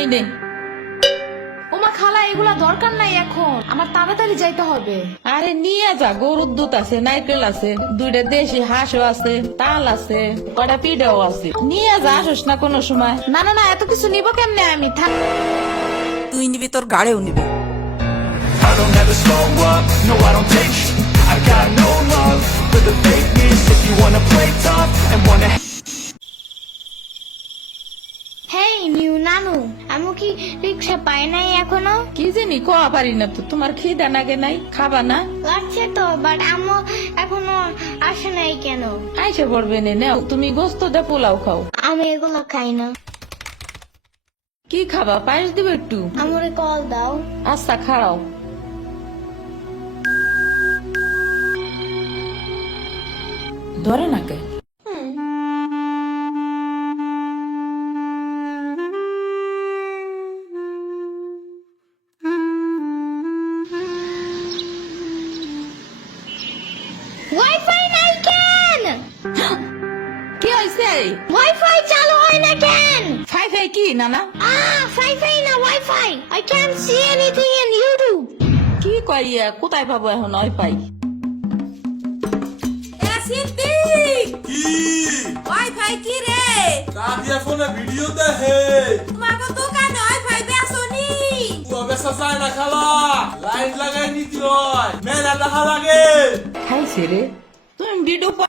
এই নে। ওমা খালা, এগুলা দরকার নাই এখন, আমার তাড়াতাড়ি যাইতে হবে। আরে নিয়ে যা, গরুর দুধ আছে, নারকেল আছে, 2টা দেশি হাঁসও আছে, তাল আছে, কটা পিঠাও আছে। নিয়ে যা, আসস না কোনো সময়। না না না, এত কিছু নিব কেমনে আমি? থাক। তুই নিবি, তোর গাড়েও নিবি। I don't ever slow up, no I don't take sh**. I got no love for the fakeness. If you wanna play tough and wanna hey new নানু, আমি কি রিক্সা পাই নাই এখনো? কি জানি কোয়া পারি না তো। তোমার খিদা নাগে নাই? খাবা না? লাগছে তো, বাট আম্মু এখনো আসে নাই কেন? আইসে পড়বে নে, নাও তুমি গোস্ত দে, পোলাও খাও। আমি এগুলো খাই না। কি খাবা? পায়েস দিব একটু? আমারে কল দাও। আচ্ছা, খাড়াও। ধরে নাকে। ওয়াইফাই নাই কেন? কি হয়েছে? ওয়াইফাই চালু হয় না কেন? ফাই ফাই কি নানা? ফাইফাই না wifi. I can't see anything in YouTube. কি কইয়া কোথায় পাবো এখন ওয়াইফাই? কি ওয়াইফাই কি রে? কাদিয়া ফোনে ভিডিও দেখে তোমাকে দোকানে ওয়াইফাই বেসনি? ও বেসা যায় না খালা, লাইট লাগাই নিতে হয়, মেলা দেখা লাগে। খাইছে রে। তুমি ভিডিও